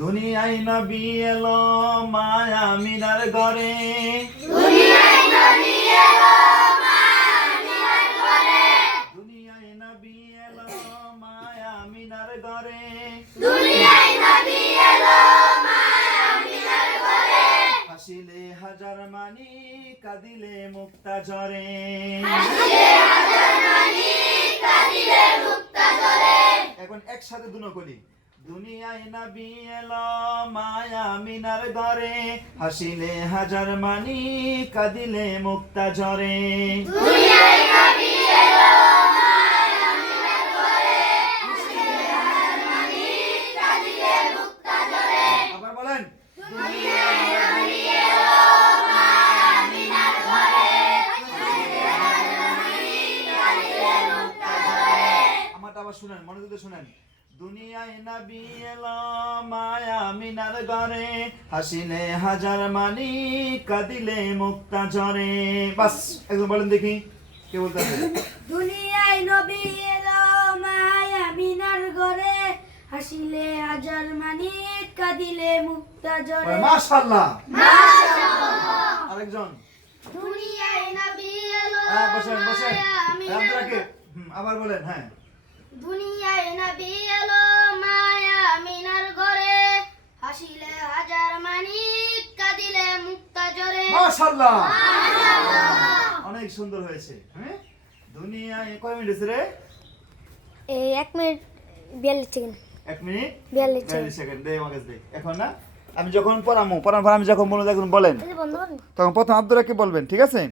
দুনিয়ায় নবী এলো মায়া মিনার ঘরে, দুনিয়ায় নবী এলো মায়ামিনার ঘরে, দুনিয়ায় নবী এলো মায়া মিনার ঘরে, দুনিয়ায় নবী এলো মায়ামিনার ঘরে, হাসিলে হাজার মানি কাঁদিলে মুক্তা ঝরে, হাসিলে হাজার মানি কাঁদিলে মুক্তা ঝরে। এখন একসাথে দুনো করি। দুনিয়ায় নবী এলো মায়া মিনার ঘরে, হাসিলে হাজার মানি কাঁদিলে মুক্তা ঝরে, দুনিয়ায় নবী এলো মায়ামিনার ঘরে, হাসিলে হাজার মানি কাঁদিলে মুক্তা ঝরে। আবার বলেন। দুনিয়ায় নবী এলো মায়ামিনার ঘরে, হাসিলে হাজার মানি কাঁদিলে মুক্তা ঝরে। আমারটা আবার শুনেন, মনোযোগ দিয়ে শুনেন। দুনিয়ায় নবী এলো মায়া মিনার ঘরে, হাসিলে হাজার মানি কাঁদিলে মুক্তা ঝরে। বাস একজন বলেন দেখি কে বলতে হবে। দুনিয়ায় নবী এলো মায়ামিনার ঘরে, হাসিলে হাজার মানি কাঁদিলে মুক্তা ঝরে। মাশাআল্লাহ। আরেকজন। দুনিয়ায় নবী এলো হ্যাঁ বসেন বসেন। মায়ামিনার আপনাকে আবার বলেন। হ্যাঁ দুনিয়ায় নবী এলো মায়ামিনার ঘরে, হাসিলে হাজার মানি কাঁদিলে মুক্তা ঝরে। মাশাআল্লাহ। অনেক সুন্দর হয়েছে। হ্যাঁ দুনিয়ায় কয় মিনিট হয়েছে রে? এই 1 মিনিট 42 সেকেন্ড 1 মিনিট 42 সেকেন্ড। দে আমার কাছে দে। এখন না আমি যখন পড়ানোর পর আমি যখন বলবো তখন বলেন, সেকেন্ড বন্ধ করুন। তখন প্রথম আব্দুল রাকিব বলবেন, ঠিক আছে?